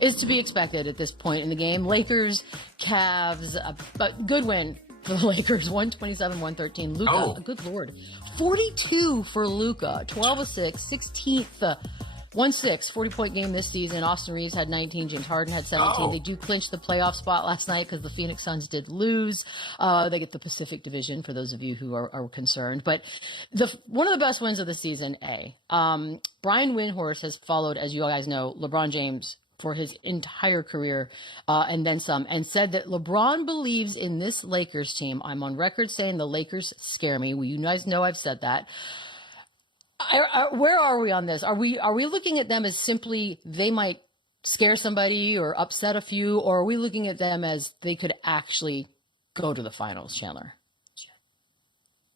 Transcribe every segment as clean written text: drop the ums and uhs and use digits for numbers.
is to be expected at this point in the game. Lakers, Cavs, but good win for the Lakers, 127-113. Luka, good Lord, 42 for Luka, 12 of 6, 16th. 1-6, 40-point game this season. Austin Reeves had 19. James Harden had 17. They do clinch the playoff spot last night because the Phoenix Suns did lose. They get the Pacific Division, for those of you who are concerned. But one of the best wins of the season, Brian Windhorst has followed, as you guys know, LeBron James for his entire career and then some, and said that LeBron believes in this Lakers team. I'm on record saying the Lakers scare me. Well, you guys know I've said that. Where are we on this? Are we looking at them as simply they might scare somebody or upset a few, or are we looking at them as they could actually go to the finals, Chandler?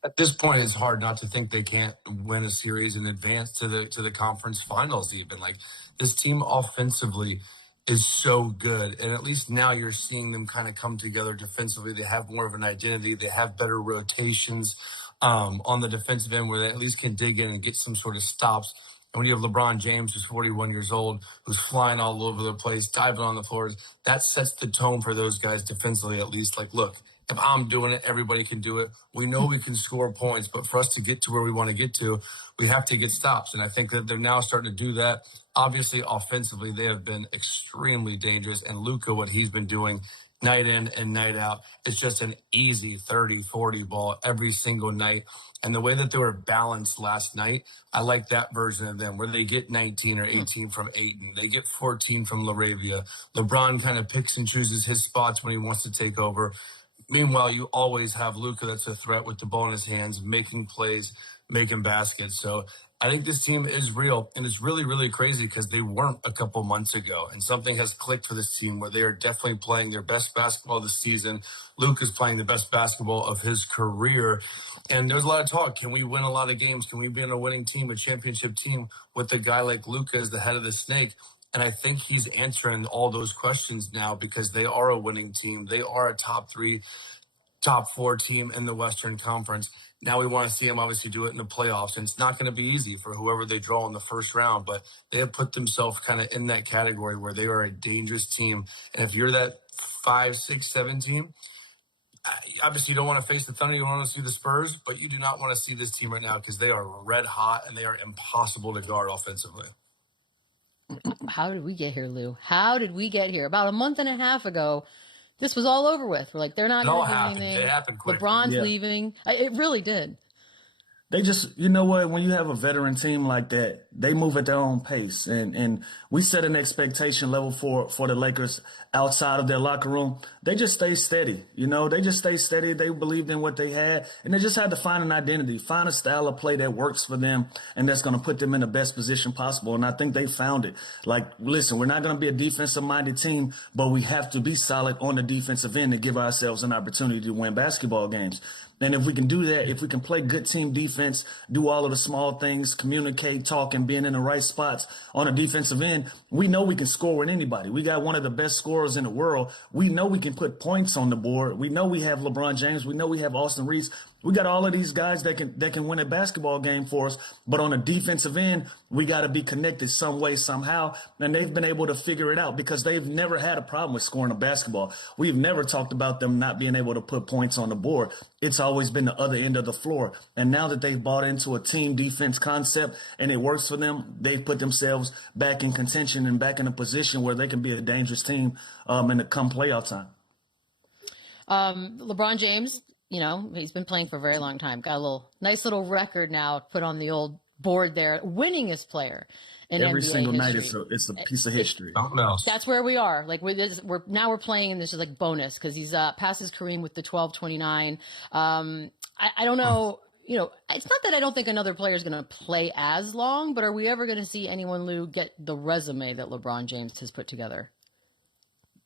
At this point, it's hard not to think they can't win a series and advance to the conference finals even. Like, this team offensively is so good, and at least now you're seeing them kind of come together defensively. They have more of an identity. They have better rotations on the defensive end where they at least can dig in and get some sort of stops. And when you have LeBron James, who's 41 years old, who's flying all over the place, diving on the floors, that sets the tone for those guys defensively at least. Like, look, if I'm doing it, everybody can do it. We know we can score points, but for us to get to where we want to get to, we have to get stops. And I think that they're now starting to do that. Obviously, offensively, they have been extremely dangerous. And Luka, what he's been doing night in and night out, it's just an easy 30, 40 ball every single night. And the way that they were balanced last night, I like that version of them, where they get 19 or 18 from Ayton. They get 14 from LaRavia. LeBron kind of picks and chooses his spots when he wants to take over. Meanwhile, you always have Luka that's a threat with the ball in his hands, making plays, making baskets. So I think this team is real, and it's really, really crazy because they weren't a couple months ago, and something has clicked for this team where they are definitely playing their best basketball this season. Luke is playing the best basketball of his career, and there's a lot of talk. Can we win a lot of games? Can we be in a winning team, a championship team with a guy like Luka as the head of the snake? And I think he's answering all those questions now because they are a winning team. They are a top 3, top 4 team in the Western Conference. Now we want to see them obviously do it in the playoffs. And it's not going to be easy for whoever they draw in the first round, but they have put themselves kind of in that category where they are a dangerous team. And if you're that 5, 6, 7 team, obviously you don't want to face the Thunder, you don't want to see the Spurs, but you do not want to see this team right now because they are red hot and they are impossible to guard offensively. How did we get here, Lou? How did we get here? About a month and a half ago, this was all over with. We're like, they're not going to do anything. It happened quick. LeBron's leaving. It really did. They just, you know what, when you have a veteran team like that, they move at their own pace. And we set an expectation level for the Lakers outside of their locker room. They just stay steady. You know, they just stay steady. They believed in what they had, and they just had to find an identity, find a style of play that works for them and that's going to put them in the best position possible. And I think they found it. Like, listen, we're not going to be a defensive-minded team, but we have to be solid on the defensive end to give ourselves an opportunity to win basketball games. And if we can do that, if we can play good team defense, do all of the small things, communicate, talk, and being in the right spots on the defensive end, we know we can score with anybody. We got one of the best scorers in the world. We know we can put points on the board. We know we have LeBron James. We know we have Austin Reeves. We got all of these guys that can win a basketball game for us. But on the defensive end, we got to be connected some way, somehow. And they've been able to figure it out because they've never had a problem with scoring a basketball. We've never talked about them not being able to put points on the board. It's always been the other end of the floor. And now that they've bought into a team defense concept and it works for them, they've put themselves back in contention and back in a position where they can be a dangerous team in the come playoff time. LeBron James, you know, he's been playing for a very long time. Got a nice little record now put on the old board there. Winningest player in every NBA single history. night. It's a piece of history. That's where we are. Like we're playing, and this is like bonus because he's passes Kareem with the 12-29. I don't know. You know, it's not that I don't think another player is going to play as long, but are we ever going to see anyone, Lou, get the resume that LeBron James has put together?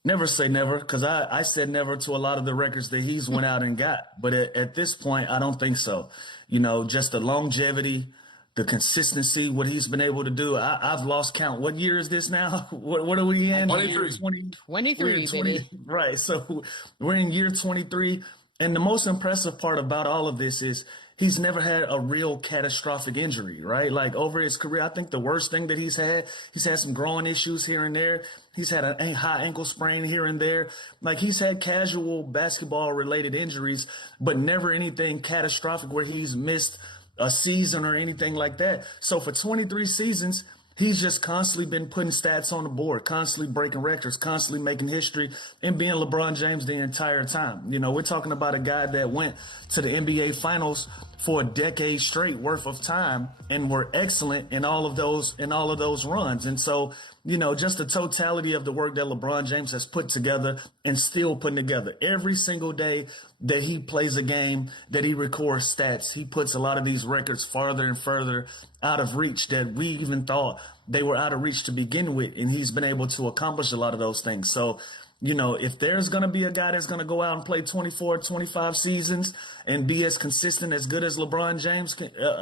Never say never, because I said never to a lot of the records that he's went out and got. But at this point, I don't think so. You know, just the longevity, the consistency, what he's been able to do. I've lost count. What year is this now? What are we in? 23, baby. Right. So we're in year 23. And the most impressive part about all of this is he's never had a real catastrophic injury, right? Like over his career, I think the worst thing that he's had some growing issues here and there. He's had a high ankle sprain here and there. Like he's had casual basketball related injuries, but never anything catastrophic where he's missed a season or anything like that. So for 23 seasons, he's just constantly been putting stats on the board, constantly breaking records, constantly making history, and being LeBron James the entire time. You know, we're talking about a guy that went to the NBA Finals for a decade straight worth of time and were excellent in all of those runs. And so, you know, just the totality of the work that LeBron James has put together and still putting together every single day that he plays a game, that he records stats, he puts a lot of these records farther and further out of reach that we even thought they were out of reach to begin with. And he's been able to accomplish a lot of those things. So, you know, if there's going to be a guy that's going to go out and play 24, 25 seasons and be as consistent, as good as LeBron James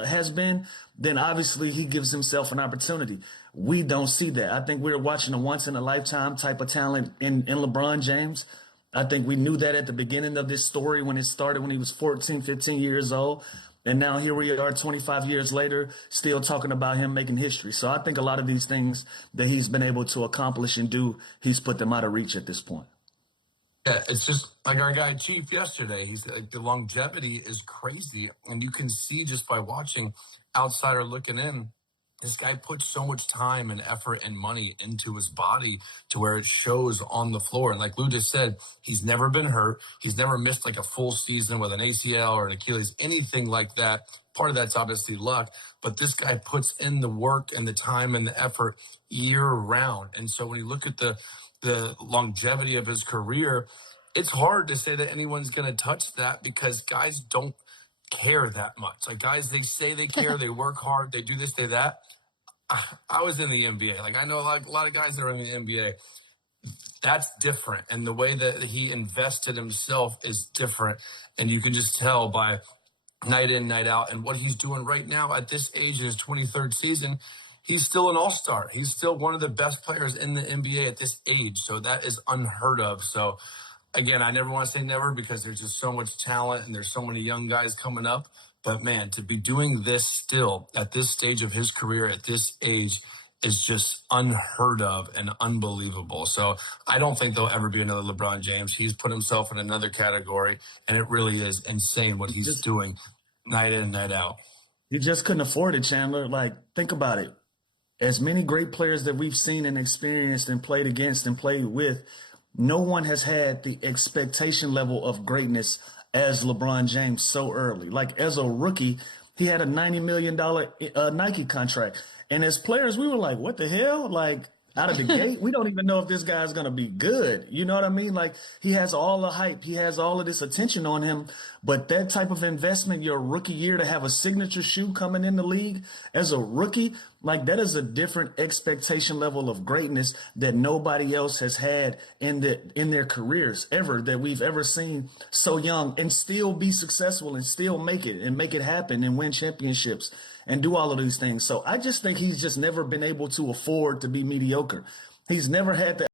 has been, then obviously he gives himself an opportunity. We don't see that. I think we're watching a once-in-a-lifetime type of talent in LeBron James. I think we knew that at the beginning of this story when it started, when he was 14, 15 years old. And now here we are 25 years later, still talking about him making history. So I think a lot of these things that he's been able to accomplish and do, he's put them out of reach at this point. Yeah, it's just like our guy Chief yesterday. He's like, the longevity is crazy. And you can see just by watching, outsider looking in, this guy puts so much time and effort and money into his body to where it shows on the floor. And like Lou just said, he's never been hurt. He's never missed like a full season with an ACL or an Achilles, anything like that. Part of that's obviously luck, but this guy puts in the work and the time and the effort year round. And so when you look at the longevity of his career, it's hard to say that anyone's going to touch that because guys don't care that much. Like guys, they say they care, they work hard, they do this, they that. I was in the NBA. Like I know a lot of guys that are in the NBA. That's different. And the way that he invested himself is different. And you can just tell by night in, night out. And what he's doing right now at this age in his 23rd season, he's still an all-star. He's still one of the best players in the NBA at this age. So that is unheard of. So again, I never want to say never because there's just so much talent and there's so many young guys coming up. But man, to be doing this still at this stage of his career at this age is just unheard of and unbelievable. So I don't think there'll ever be another LeBron James. He's put himself in another category, and it really is insane what he's doing night in, night out. You just couldn't afford it, Chandler. Like, think about it. As many great players that we've seen and experienced and played against and played with, no one has had the expectation level of greatness as LeBron James so early. Like, as a rookie, he had a $90 million Nike contract. And as players, we were like, what the hell? Like, out of the gate, we don't even know if this guy's going to be good. You know what I mean? Like, he has all the hype. He has all of this attention on him. But that type of investment, your rookie year, to have a signature shoe coming in the league as a rookie, like, that is a different expectation level of greatness that nobody else has had in their careers ever, that we've ever seen so young and still be successful and still make it happen and win championships and do all of these things. So I just think he's just never been able to afford to be mediocre. He's never had the